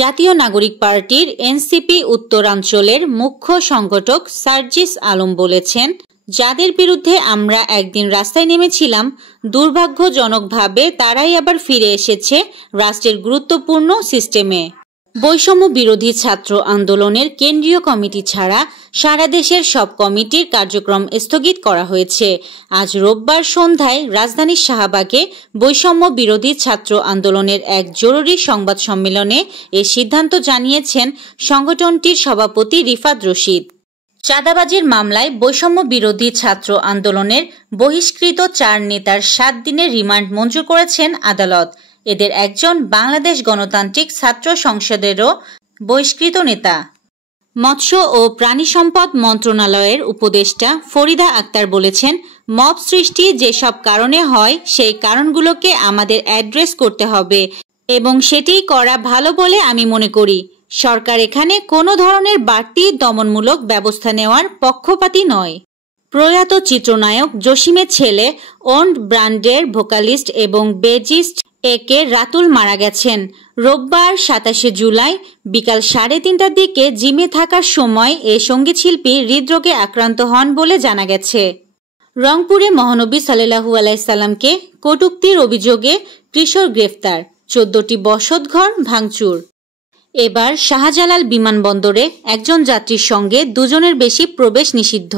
জাতীয় নাগরিক পার্টির এনসিপি উত্তরাঞ্চলের মুখ্য সংগঠক সার্জিস আলম বলেছেন, যাদের বিরুদ্ধে আমরা একদিন রাস্তায় নেমেছিলাম, দুর্ভাগ্যজনকভাবে তারাই আবার ফিরে এসেছে রাষ্ট্রের গুরুত্বপূর্ণ সিস্টেমে। বৈষম্য বিরোধী ছাত্র আন্দোলনের কেন্দ্রীয় কমিটি ছাড়া সারা দেশের সব কমিটির কার্যক্রম স্থগিত করা হয়েছে। আজ রোববার সন্ধ্যায় রাজধানীর শাহবাগে বৈষম্য বিরোধী ছাত্র আন্দোলনের এক জরুরি সংবাদ সম্মেলনে এ সিদ্ধান্ত জানিয়েছেন সংগঠনটির সভাপতি রিফাত রশিদ। চাঁদাবাজির মামলায় বৈষম্য বিরোধী ছাত্র আন্দোলনের বহিষ্কৃত 4 নেতার 7 দিনের রিমান্ড মঞ্জুর করেছেন আদালত। এদের একজন বাংলাদেশ গণতান্ত্রিক ছাত্র সংসদেরও বহিষ্কৃত নেতা। মৎস্য ও প্রাণী সম্পদ মন্ত্রণালয়ের উপদেষ্টা ফরিদা আক্তার বলেছেন, মব সৃষ্টি যেসব কারণে হয় সেই কারণগুলোকে আমাদের অ্যাড্রেস করতে হবে এবং সেটিই করা ভালো বলে আমি মনে করি। সরকার এখানে কোনো ধরনের বাড়তি দমনমূলক ব্যবস্থা নেওয়ার পক্ষপাতী নয়। প্রয়াত চিত্রনায়ক জসিমের ছেলে ওন্ড ব্র্যান্ডের ভোকালিস্ট এবং বেজিস্ট একে রাতুল মারা গেছেন। রোববার 27 জুলাই বিকাল 3:30টার দিকে জিমে থাকার সময় এ সঙ্গীতশিল্পী হৃদরোগে আক্রান্ত হন বলে জানা গেছে। রংপুরে মহানবী সাল্লাল্লাহু আলাইহি সাল্লামকে কটূক্তির অভিযোগে কিশোর গ্রেফতার, 14টি বসতঘর ভাঙচুর। এবার শাহজালাল বিমানবন্দরে একজন যাত্রীর সঙ্গে 2 জনের বেশি প্রবেশ নিষিদ্ধ।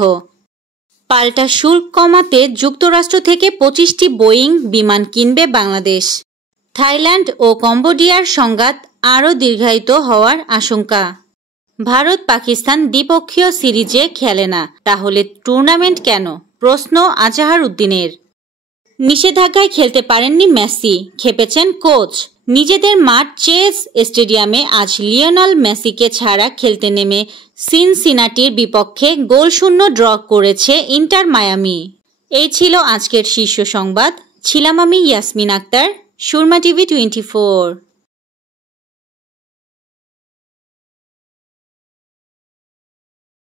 পাল্টা শুল্ক কমাতে যুক্তরাষ্ট্র থেকে 25টি বোয়িং বিমান কিনবে বাংলাদেশ। থাইল্যান্ড ও কম্বোডিয়ার সংঘাত আরও দীর্ঘায়িত হওয়ার আশঙ্কা। ভারত পাকিস্তান দ্বিপক্ষীয় সিরিজে খেলে না, তাহলে টুর্নামেন্ট কেন? প্রশ্ন আজাহার উদ্দিনের। নিষেধাজ্ঞায় খেলতে পারেননি মেসি, খেপেছেন কোচ। নিজেদের মাঠ চেস স্টেডিয়ামে আজ লিওনেল মেসিকে ছাড়া খেলতে নেমে সিনসিনাটির বিপক্ষে গোলশূন্য ড্র করেছে ইন্টার মায়ামি। এই ছিল আজকের শীর্ষ সংবাদ। ছিলাম আমি ইয়াসমিন আক্তার, সুরমা টিভি 24।